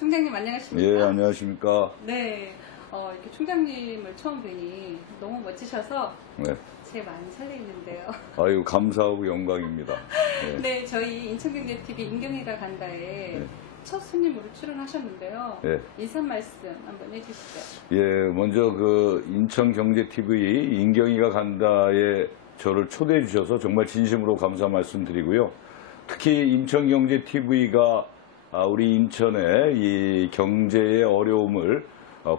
총장님 안녕하십니까? 예, 안녕하십니까? 네, 이렇게 총장님을 처음 뵈니 너무 멋지셔서 네. 제 마음이 설레이는데요. 아유, 감사하고 영광입니다. 네, 저희 인천경제TV 임경희가 간다에 네. 첫 손님으로 출연하셨는데요. 네. 인사 말씀 한번 해주시죠. 예, 먼저 그 인천경제TV 임경희가 간다에 저를 초대해 주셔서 정말 진심으로 감사 말씀드리고요. 특히 인천경제TV가 우리 인천의 이 경제의 어려움을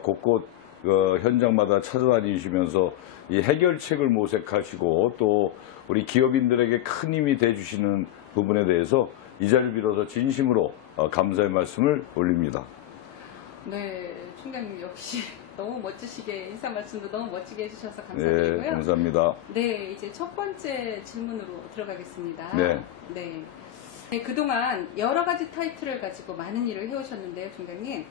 곳곳 현장마다 찾아다니시면서 이 해결책을 모색하시고 또 우리 기업인들에게 큰 힘이 돼주시는 부분에 대해서 이 자리를 빌어서 진심으로 감사의 말씀을 올립니다. 네, 총장님 역시 너무 멋지시게 인사 말씀도 너무 멋지게 해주셔서 감사드리고요. 네, 감사합니다. 네, 이제 첫 번째 질문으로 들어가겠습니다. 네. 네. 네, 그동안 여러 가지 타이틀을 가지고 많은 일을 해오셨는데요, 총장님.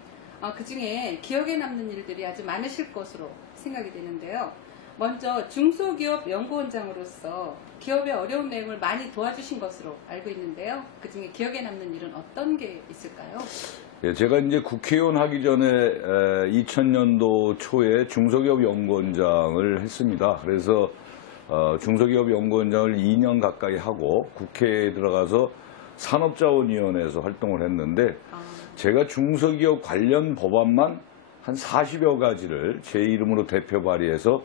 그 중에 기억에 남는 일들이 아주 많으실 것으로 생각이 되는데요. 먼저 중소기업 연구원장으로서 기업의 어려운 내용을 많이 도와주신 것으로 알고 있는데요. 그 중에 기억에 남는 일은 어떤 게 있을까요? 예, 제가 이제 국회의원 하기 전에 2000년도 초에 중소기업 연구원장을 했습니다. 그래서 중소기업 연구원장을 2년 가까이 하고 국회에 들어가서 산업자원위원회에서 활동을 했는데 제가 중소기업 관련 법안만 한 40여 가지를 제 이름으로 대표 발의해서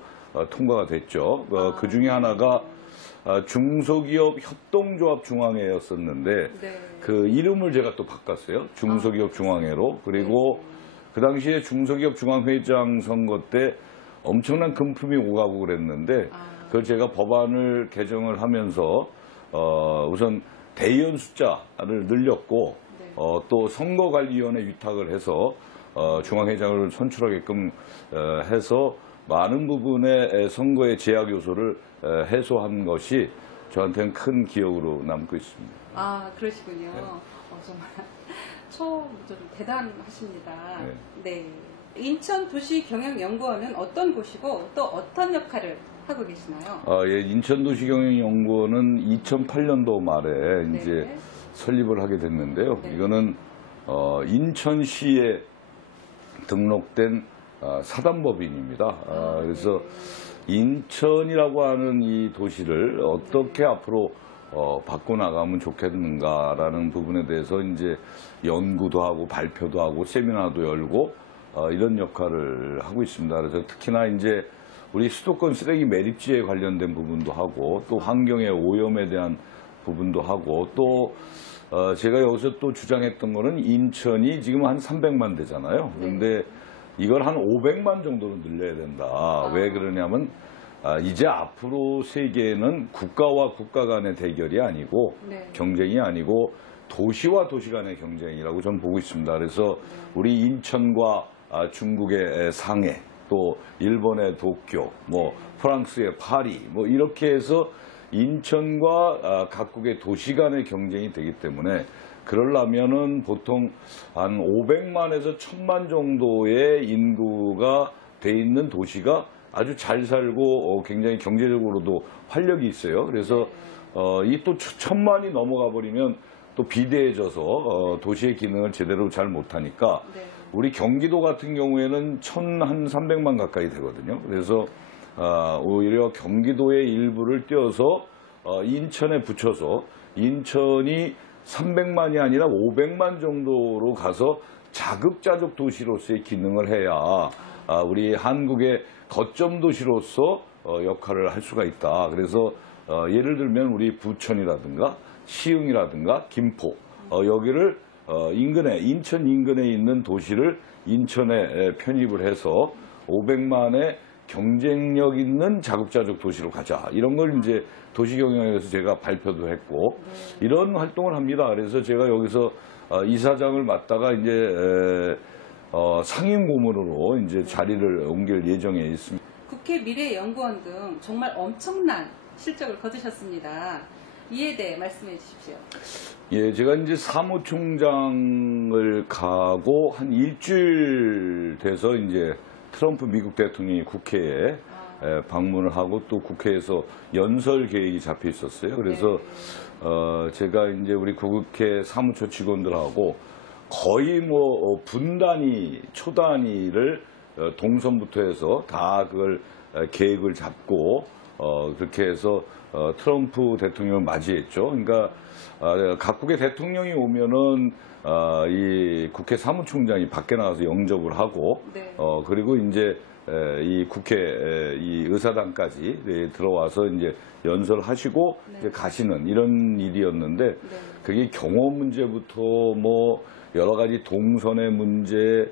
통과가 됐죠. 그 중에 하나가 중소기업 협동조합 중앙회였었는데 네. 그 이름을 제가 또 바꿨어요. 중소기업 중앙회로. 그리고 그 당시에 중소기업 중앙회장 선거 때 엄청난 금품이 오가고 그랬는데 그걸 제가 법안을 개정을 하면서 우선 대의원 숫자를 늘렸고 또 선거관리위원회 위탁을 해서 중앙회장을 선출하게끔 해서 많은 부분의 선거의 제약 요소를 해소한 것이 저한테는 큰 기억으로 남고 있습니다. 아, 그러시군요. 정말 처음부터 좀 대단하십니다. 네. 인천도시경영연구원은 어떤 곳이고 또 어떤 역할을 하고 계시나요? 예, 인천도시경영연구원은 2008년도 말에 네. 이제 설립을 하게 됐는데요. 네. 이거는 인천시에 등록된 사단법인입니다. 그래서 인천이라고 하는 이 도시를 어떻게 앞으로 바꿔나가면 좋겠는가라는 부분에 대해서 이제 연구도 하고 발표도 하고 세미나도 열고 이런 역할을 하고 있습니다. 그래서 특히나 이제 우리 수도권 쓰레기 매립지에 관련된 부분도 하고 또 환경의 오염에 대한 부분도 하고 또 제가 여기서 또 주장했던 거는 인천이 지금 한 300만 되잖아요. 그런데 이걸 한 500만 정도로 늘려야 된다. 왜 그러냐면 이제 앞으로 세계는 국가와 국가 간의 대결이 아니고 경쟁이 아니고 도시와 도시 간의 경쟁이라고 저는 보고 있습니다. 그래서 우리 인천과 중국의 상해 또 일본의 도쿄 뭐 프랑스의 파리 뭐 이렇게 해서 인천과 각국의 도시 간의 경쟁이 되기 때문에 그러려면은 보통 한 500만에서 1000만 정도의 인구가 돼 있는 도시가 아주 잘 살고 굉장히 경제적으로도 활력이 있어요. 그래서 이 또 1000만이 넘어가 버리면 또 비대해져서 도시의 기능을 제대로 잘 못하니까 우리 경기도 같은 경우에는 1300만 가까이 되거든요. 그래서 오히려 경기도의 일부를 떼어서 인천에 붙여서 인천이 300만이 아니라 500만 정도로 가서 자급자족 도시로서의 기능을 해야 우리 한국의 거점 도시로서 역할을 할 수가 있다. 그래서 예를 들면 우리 부천이라든가 시흥이라든가 김포 여기를 인천 인근에 있는 도시를 인천에 편입을 해서 500만의 경쟁력 있는 자급자족 도시로 가자. 이런 걸 이제 도시경영에서 제가 발표도 했고 이런 활동을 합니다. 그래서 제가 여기서 이사장을 맡다가 이제 상임 고문으로 이제 자리를 옮길 예정에 있습니다. 국회 미래연구원 등 정말 엄청난 실적을 거두셨습니다. 이에 대해 말씀해 주십시오. 예, 제가 이제 사무총장을 가고 한 일주일 돼서 이제 트럼프 미국 대통령이 국회에 방문을 하고 또 국회에서 연설 계획이 잡혀 있었어요. 그래서 제가 이제 우리 국회 사무처 직원들하고 거의 뭐 분단위, 초단위를 동선부터 해서 다 그걸 계획을 잡고 그렇게 해서 트럼프 대통령을 맞이했죠. 그러니까 각국의 대통령이 오면은 이 국회 사무총장이 밖에 나가서 영접을 하고 네. 그리고 이제 이 국회 이 의사당까지 들어와서 이제 연설하시고 네. 이제 가시는 이런 일이었는데 네. 그게 경호 문제부터 뭐 여러 가지 동선의 문제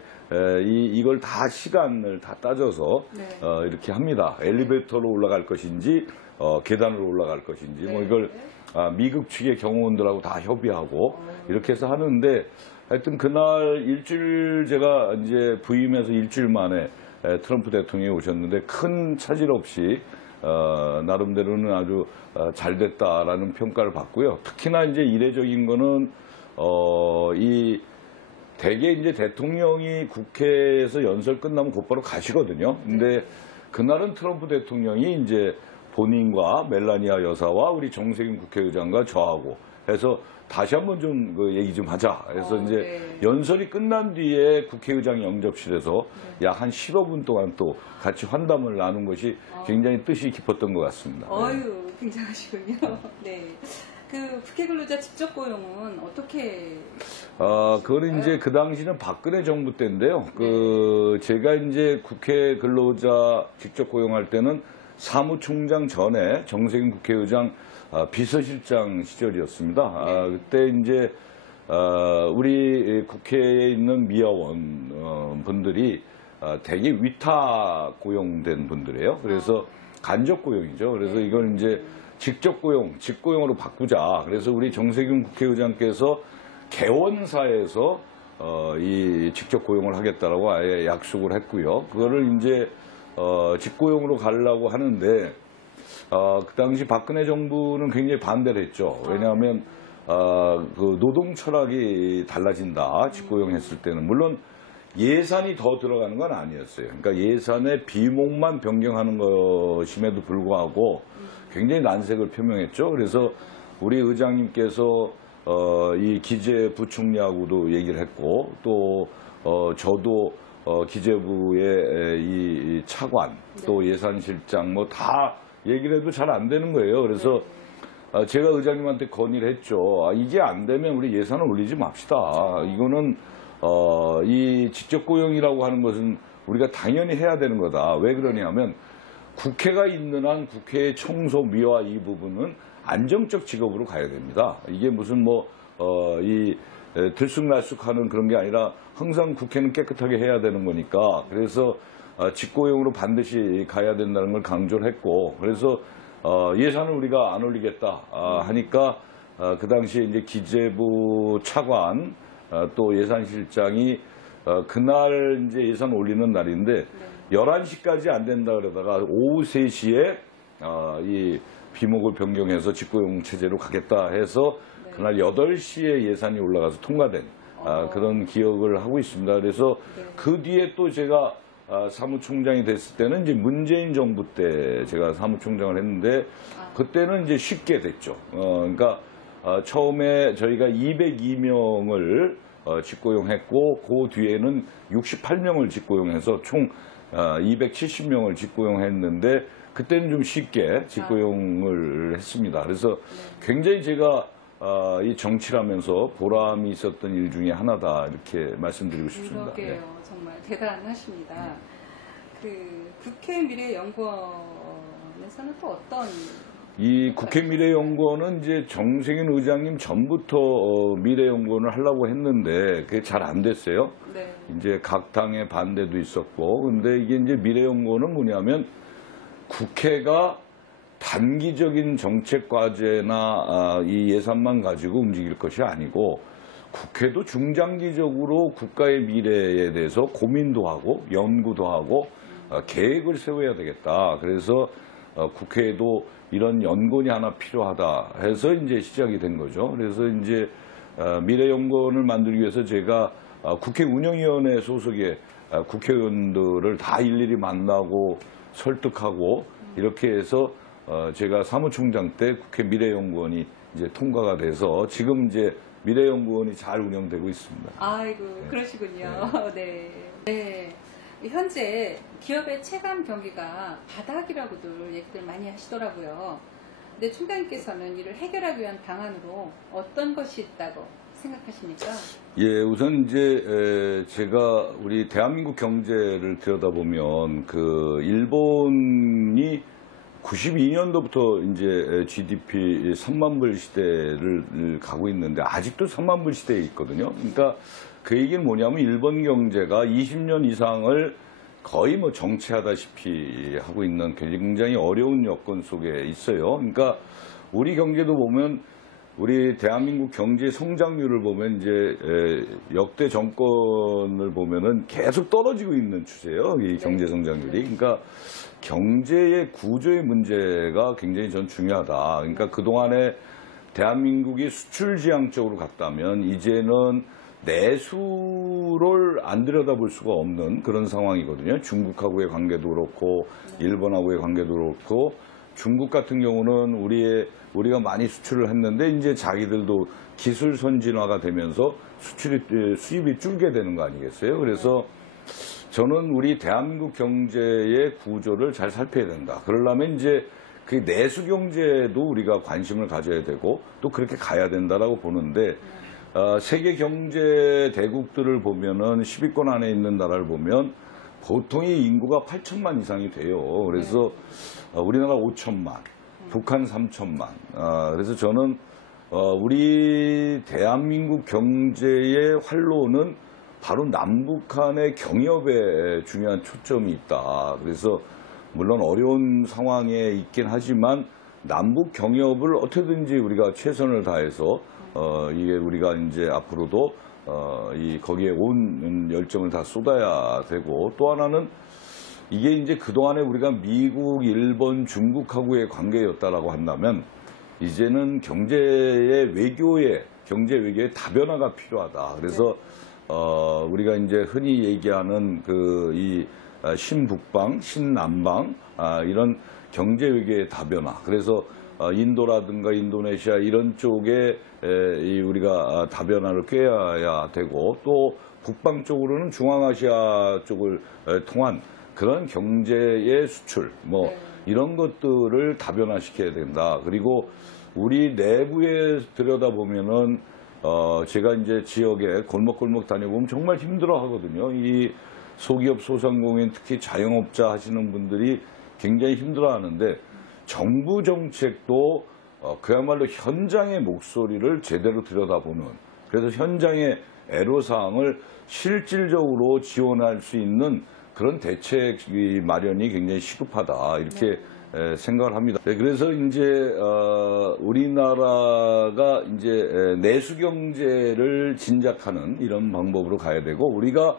이걸 다 시간을 다 따져서 네. 이렇게 합니다. 엘리베이터로 올라갈 것인지 계단으로 올라갈 것인지 뭐 네. 이걸 미국 측의 경호원들하고 다 협의하고 이렇게 해서 하는데 하여튼 그날 일주일 제가 이제 부임해서 일주일 만에 트럼프 대통령이 오셨는데 큰 차질 없이 나름대로는 아주 잘 됐다라는 평가를 받고요. 특히나 이제 이례적인 거는 이 대개 이제 대통령이 국회에서 연설 끝나면 곧바로 가시거든요. 근데 그날은 트럼프 대통령이 이제 본인과 멜라니아 여사와 우리 정세균 국회의장과 저하고 해서 다시 한번 좀 그 얘기 좀 하자. 그래서 이제 네. 연설이 끝난 뒤에 국회의장 영접실에서 약 한 15분 동안 또 같이 환담을 나눈 것이 굉장히 뜻이 깊었던 것 같습니다. 네. 어유 굉장하시군요. 네. 그 국회 근로자 직접 고용은 어떻게? 그거는 이제 그 당시는 박근혜 정부 때인데요. 제가 이제 국회 근로자 직접 고용할 때는 사무총장 전에 정세균 국회의장 비서실장 시절이었습니다. 그때 이제 우리 국회에 있는 미화원 분들이 대개 위탁 고용된 분들이에요. 그래서 간접 고용이죠. 그래서 이걸 이제 직접 고용, 직고용으로 바꾸자. 그래서 우리 정세균 국회의장께서 개원사에서 이 직접 고용을 하겠다라고 아예 약속을 했고요. 그거를 이제 직고용으로 가려고 하는데 그 당시 박근혜 정부는 굉장히 반대를 했죠. 왜냐하면 그 노동 철학이 달라진다. 직고용했을 때는 물론 예산이 더 들어가는 건 아니었어요. 그러니까 예산의 비목만 변경하는 것임에도 불구하고 굉장히 난색을 표명했죠. 그래서 우리 의장님께서 이 기재부총리하고도 얘기를 했고 또 저도 기재부의 이 차관 또 예산실장 뭐 다 얘기를 해도 잘 안 되는 거예요. 그래서 제가 의장님한테 건의를 했죠. 이게 안 되면 우리 예산을 올리지 맙시다. 이거는 이 직접 고용이라고 하는 것은 우리가 당연히 해야 되는 거다. 왜 그러냐면 국회가 있는 한 국회의 청소 미화 이 부분은 안정적 직업으로 가야 됩니다. 이게 무슨 이 들쑥날쑥하는 그런 게 아니라 항상 국회는 깨끗하게 해야 되는 거니까 그래서 직고용으로 반드시 가야 된다는 걸 강조를 했고 그래서 예산을 우리가 안 올리겠다 하니까 그 당시에 이제 기재부 차관 또 예산실장이 그날 이제 예산 올리는 날인데 11시까지 안 된다 그러다가 오후 3시에 이 비목을 변경해서 직고용 체제로 가겠다 해서 그날 8시에 예산이 올라가서 통과된 그런 기억을 하고 있습니다. 그래서 그 뒤에 또 제가 사무총장이 됐을 때는 이제 문재인 정부 때 제가 사무총장을 했는데 그때는 이제 쉽게 됐죠. 그러니까 처음에 저희가 202명을 직고용했고 그 뒤에는 68명을 직고용해서 총 270명을 직고용했는데 그때는 좀 쉽게 직고용을 했습니다. 그래서 굉장히 제가 이 정치라면서 보람이 있었던 일 중에 하나다 이렇게 말씀드리고 싶습니다. 그러게요. 정말 대단하십니다. 그 국회 미래연구원에서는 또 어떤 이 국회 미래연구원은 이제 정세균 의장님 전부터 미래연구원을 하려고 했는데 그게 잘 안 됐어요. 네. 이제 각 당의 반대도 있었고 근데 이게 이제 미래연구원은 뭐냐면 국회가 단기적인 정책 과제나 이 예산만 가지고 움직일 것이 아니고 국회도 중장기적으로 국가의 미래에 대해서 고민도 하고 연구도 하고 계획을 세워야 되겠다. 그래서 국회에도 이런 연구원이 하나 필요하다 해서 이제 시작이 된 거죠. 그래서 이제 미래연구원을 만들기 위해서 제가 국회 운영위원회 소속의 국회의원들을 다 일일이 만나고 설득하고 이렇게 해서 제가 사무총장 때 국회 미래연구원이 이제 통과가 돼서 지금 이제 미래연구원이 잘 운영되고 있습니다. 아이고, 그러시군요. 네. 네. 현재 기업의 체감 경기가 바닥이라고들 얘기들 많이 하시더라고요. 근데 총장님께서는 이를 해결하기 위한 방안으로 어떤 것이 있다고 생각하십니까? 예, 우선 이제 제가 우리 대한민국 경제를 들여다보면 그 일본이 92년도부터 이제 GDP 3만 불 시대를 가고 있는데 아직도 3만 불 시대에 있거든요. 그러니까 그 얘기는 뭐냐면 일본 경제가 20년 이상을 거의 뭐 정체하다시피 하고 있는 굉장히 어려운 여건 속에 있어요. 그러니까 우리 경제도 보면 우리 대한민국 경제 성장률을 보면 이제 역대 정권을 보면은 계속 떨어지고 있는 추세예요. 이 경제 성장률이. 그러니까 경제의 구조의 문제가 굉장히 전 중요하다. 그러니까 그동안에 대한민국이 수출 지향적으로 갔다면 이제는 내수를 안 들여다볼 수가 없는 그런 상황이거든요. 중국하고의 관계도 그렇고 일본하고의 관계도 그렇고 중국 같은 경우는 우리가 많이 수출을 했는데 이제 자기들도 기술 선진화가 되면서 수입이 줄게 되는 거 아니겠어요? 그래서 저는 우리 대한민국 경제의 구조를 잘 살펴야 된다. 그러려면 이제 그 내수 경제도 우리가 관심을 가져야 되고 또 그렇게 가야 된다라고 보는데 세계 경제 대국들을 보면은 10위권 안에 있는 나라를 보면 보통의 인구가 8천만 이상이 돼요. 그래서 우리나라 5천만, 북한 3천만. 그래서 저는 우리 대한민국 경제의 활로는 바로 남북한의 경협에 중요한 초점이 있다. 그래서 물론 어려운 상황에 있긴 하지만 남북 경협을 어떻게든지 우리가 최선을 다해서 이게 우리가 이제 앞으로도 거기에 온 열정을 다 쏟아야 되고 또 하나는 이게 이제 그동안에 우리가 미국, 일본, 중국하고의 관계였다라고 한다면 이제는 경제 외교의 다변화가 필요하다. 그래서 우리가 이제 흔히 얘기하는 이 신북방, 신남방 이런 경제 외교의 다변화. 그래서 인도라든가 인도네시아 이런 쪽에 우리가 다변화를 꾀해야 되고 또 북방 쪽으로는 중앙아시아 쪽을 통한 그런 경제의 수출 이런 것들을 다변화시켜야 된다. 그리고 우리 내부에 들여다보면은 제가 이제 지역에 골목골목 다녀보면 정말 힘들어 하거든요. 이 소기업 소상공인 특히 자영업자 하시는 분들이 굉장히 힘들어 하는데 정부 정책도 그야말로 현장의 목소리를 제대로 들여다보는 그래서 현장의 애로사항을 실질적으로 지원할 수 있는 그런 대책 마련이 굉장히 시급하다 이렇게 생각을 합니다. 네, 그래서 이제 우리나라가 이제 내수 경제를 진작하는 이런 방법으로 가야 되고 우리가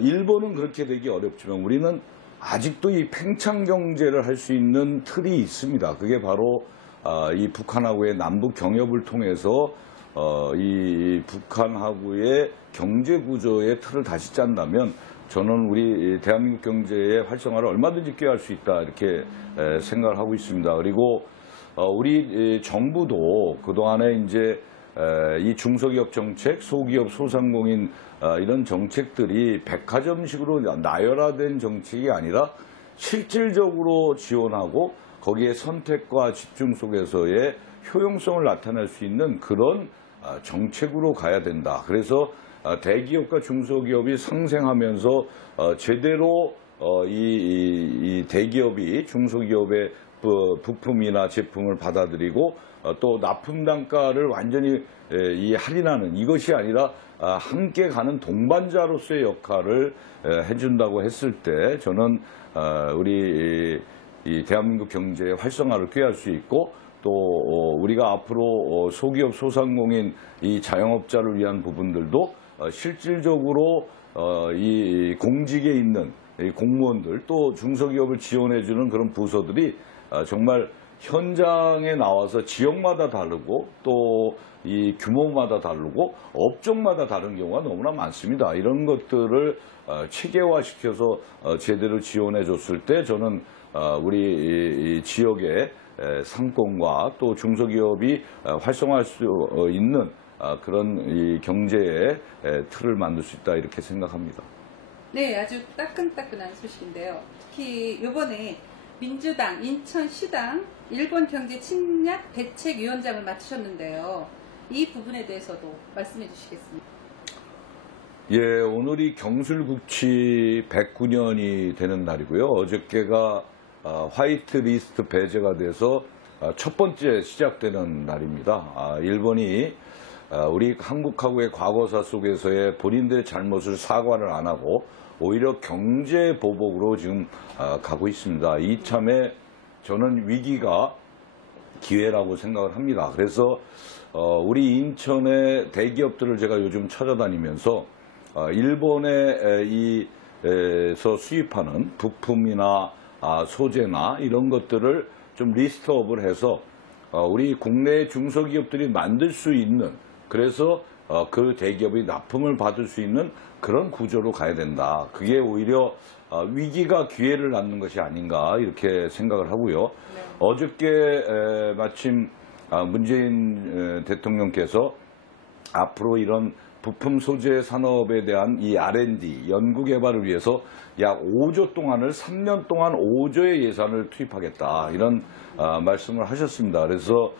일본은 그렇게 되기 어렵지만 우리는 아직도 이 팽창 경제를 할 수 있는 틀이 있습니다. 그게 바로 이 북한하고의 남북 경협을 통해서 이 북한하고의 경제 구조의 틀을 다시 짠다면 저는 우리 대한민국 경제의 활성화를 얼마든지 꾀할 수 있다 이렇게 생각을 하고 있습니다. 그리고 우리 정부도 그동안에 이제 이 중소기업 정책, 소기업, 소상공인 이런 정책들이 백화점식으로 나열화된 정책이 아니라 실질적으로 지원하고 거기에 선택과 집중 속에서의 효용성을 나타낼 수 있는 그런 정책으로 가야 된다. 그래서 대기업과 중소기업이 상생하면서 제대로 이 대기업이 중소기업의 부품이나 제품을 받아들이고 또 납품 단가를 완전히 할인하는 이것이 아니라 함께 가는 동반자로서의 역할을 해준다고 했을 때 저는 우리 이 대한민국 경제의 활성화를 꾀할 수 있고 또 우리가 앞으로 소기업 소상공인 이 자영업자를 위한 부분들도 실질적으로 이 공직에 있는 이 공무원들 또 중소기업을 지원해주는 그런 부서들이 정말 현장에 나와서 지역마다 다르고 또 이 규모마다 다르고 업종마다 다른 경우가 너무나 많습니다. 이런 것들을 체계화시켜서 제대로 지원해 줬을 때 저는 우리 이 지역의 상권과 또 중소기업이 활성화할 수 있는 그런 이 경제의 틀을 만들 수 있다 이렇게 생각합니다. 네, 아주 따끈따끈한 소식인데요. 특히 이번에 민주당 인천시당 일본 경제 침략 대책위원장을 맡으셨는데요. 이 부분에 대해서도 말씀해 주시겠습니다. 예, 오늘이 경술국치 109년이 되는 날이고요. 어저께가 화이트 리스트 배제가 돼서 첫 번째 시작되는 날입니다. 일본이 우리 한국하고의 과거사 속에서의 본인들의 잘못을 사과를 안 하고 오히려 경제 보복으로 지금 가고 있습니다. 이참에 저는 위기가 기회라고 생각을 합니다. 그래서 우리 인천의 대기업들을 제가 요즘 찾아다니면서 일본에서 수입하는 부품이나 소재나 이런 것들을 좀 리스트업을 해서 우리 국내 중소기업들이 만들 수 있는, 그래서 그 대기업이 납품을 받을 수 있는 그런 구조로 가야 된다. 그게 오히려 위기가 기회를 낳는 것이 아닌가 이렇게 생각을 하고요. 네. 어저께 마침 문재인 대통령께서 앞으로 이런 부품 소재 산업에 대한 이 R&D 연구개발을 위해서 약 5조 동안을 3년 동안 5조의 예산을 투입하겠다 이런 말씀을 하셨습니다. 그래서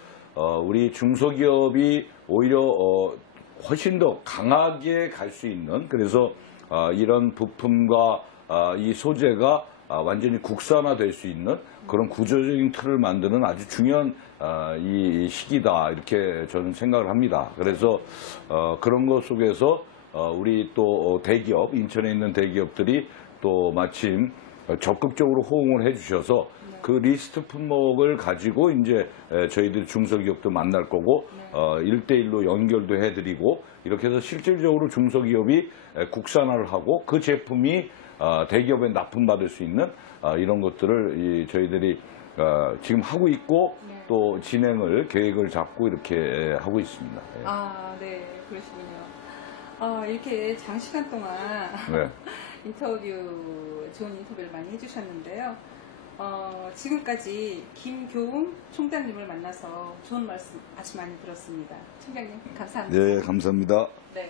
우리 중소기업이 오히려 훨씬 더 강하게 갈 수 있는, 그래서 이런 부품과 이 소재가 완전히 국산화될 수 있는 그런 구조적인 틀을 만드는 아주 중요한 이 시기다 이렇게 저는 생각을 합니다. 그래서 그런 것 속에서 우리 또 대기업, 인천에 있는 대기업들이 또 마침 적극적으로 호응을 해주셔서 그 리스트 품목을 가지고 이제 저희들 중소기업도 만날 거고 1대1로 연결도 해드리고 이렇게 해서 실질적으로 중소기업이 국산화를 하고 그 제품이 대기업에 납품받을 수 있는 이런 것들을 저희들이 지금 하고 있고 또 진행을 계획을 잡고 이렇게 하고 있습니다. 아, 네, 그러시군요. 이렇게 장시간 동안 네. 좋은 인터뷰를 많이 해주셨는데요. 지금까지 김교웅 총장님을 만나서 좋은 말씀 아주 많이 들었습니다. 총장님, 감사합니다. 네, 감사합니다. 네.